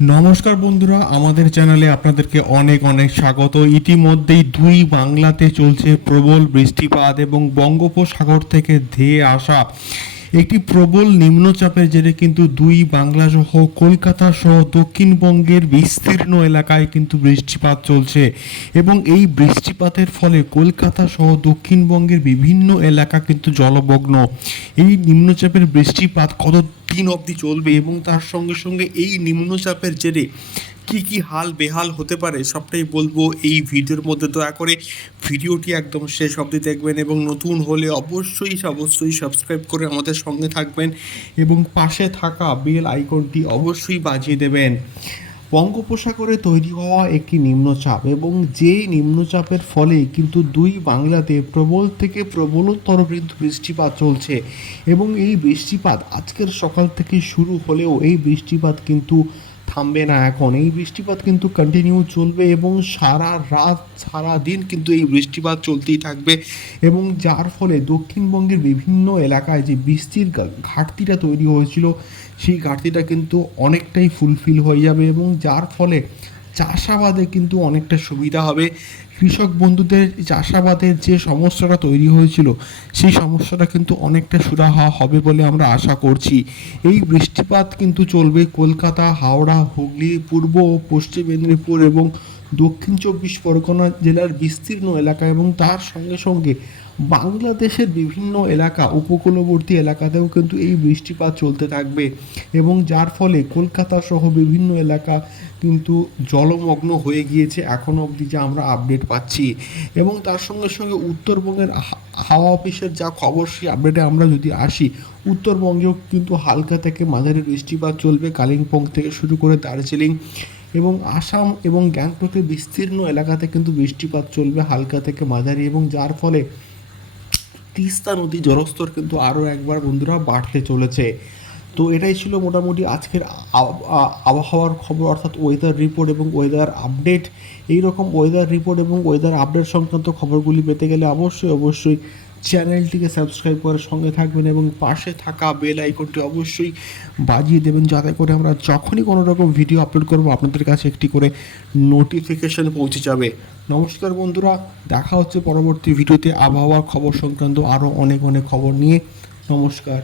নমস্কার বন্ধুরা, আমাদের চ্যানেলে আপনাদেরকে অনেক অনেক স্বাগত। ইতিমধ্যেই দুই বাংলাতে চলছে প্রবল বৃষ্টিপাত এবং বঙ্গোপসাগর থেকে ধেয়ে আসা একটি প্রবল নিম্নচাপের জেরে কিন্তু দুই বাংলা সহ কলকাতা সহ দক্ষিণবঙ্গের বিস্তীর্ণ এলাকায় কিন্তু বৃষ্টিপাত চলছে এবং এই বৃষ্টিপাতের ফলে কলকাতা সহ দক্ষিণবঙ্গের বিভিন্ন এলাকা কিন্তু জলমগ্ন। এই নিম্নচাপের বৃষ্টিপাত কত দিন অবধি চলবে এবং তার সঙ্গে সঙ্গে এই নিম্নচাপের জেরে কি কি হাল বেহাল হতে পারে সবটাই বলবো এই ভিডিওর মধ্যে। দয়া করে ভিডিওটি একদম শেষ অবধি দেখবেন এবং নতুন হলে অবশ্যই সাবস্ক্রাইব করে আমাদের সঙ্গে থাকবেন এবং পাশে থাকা বেল আইকনটি অবশ্যই বাজিয়ে দেবেন। বঙ্গোপসাগরে তৈরি হওয়া একটি নিম্নচাপ এবং যেই নিম্নচাপের ফলে কিন্তু দুই বাংলাতে প্রবল থেকে প্রবলতর কিন্তু বৃষ্টিপাত চলছে এবং এই বৃষ্টিপাত আজকের সকাল থেকে শুরু হলেও এই বৃষ্টিপাত কিন্তু থামবে না। এখন এই বৃষ্টিপাত কিন্তু কন্টিনিউ চলবে এবং সারা রাত সারা দিন কিন্তু এই বৃষ্টিপাত চলতেই থাকবে এবং যার ফলে দক্ষিণবঙ্গের বিভিন্ন এলাকায় যে বৃষ্টির ঘাটতিটা তৈরি হয়েছিল সেই ঘাটতিটা কিন্তু অনেকটাই ফুলফিল হয়ে যাবে এবং যার ফলে চাষাবাদে কিন্তু অনেকটা সুবিধা হবে। কৃষক বন্ধুদের চাষাবাদের যে সমস্যাটা তৈরি হয়েছিল সেই সমস্যাটা কিন্তু অনেকটা সুরাহা হবে বলে আমরা আশা করছি। এই বৃষ্টিপাত কিন্তু চলবে কলকাতা, হাওড়া, হুগলি, পূর্ব ও পশ্চিম মেদিনীপুর এবং দক্ষিণ চব্বিশ পরগনা জেলার বিস্তীর্ণ এলাকা এবং তার সঙ্গে সঙ্গে বাংলাদেশের বিভিন্ন এলাকা উপকূলবর্তী এলাকাতেও কিন্তু এই বৃষ্টিপাত চলতে থাকবে এবং যার ফলে কলকাতা সহ বিভিন্ন এলাকা কিন্তু জলমগ্ন হয়ে গিয়েছে এখনও অবধি যা আমরা আপডেট পাচ্ছি। এবং তার সঙ্গে সঙ্গে উত্তরবঙ্গের হাওয়া অফিসের যা খবর সেই আপডেটে আমরা যদি আসি, উত্তরবঙ্গেও কিন্তু হালকা থেকে মাঝারি বৃষ্টিপাত চলবে কালিম্পং থেকে শুরু করে দার্জিলিং এবং আসাম এবং গ্যাংটকের বিস্তীর্ণ এলাকাতে কিন্তু বৃষ্টিপাত চলবে হালকা থেকে মাঝারি এবং যার ফলে তিস্তা নদী জলস্তর কিন্তু আরও একবার বন্ধুরা বাড়তে চলেছে। তো এটাই ছিল মোটামুটি আজকের আবহাওয়ার খবর, অর্থাৎ ওয়েদার রিপোর্ট এবং ওয়েদার আপডেট। এই রকম ওয়েদার রিপোর্ট এবং ওয়েদার আপডেট সংক্রান্ত খবরগুলি পেতে গেলে অবশ্যই চ্যানেলটিকে সাবস্ক্রাইব করার সঙ্গে থাকবেন এবং পাশে থাকা বেল আইকনটি অবশ্যই বাজিয়ে দেবেন যাতে করে আমরা যখনই কোনো রকম ভিডিও আপলোড করবো আপনাদের কাছে একটি করে নোটিফিকেশান পৌঁছে যাবে। নমস্কার বন্ধুরা, দেখা হচ্ছে পরবর্তী ভিডিওতে আবহাওয়ার খবর সংক্রান্ত আরও অনেক খবর নিয়ে। নমস্কার।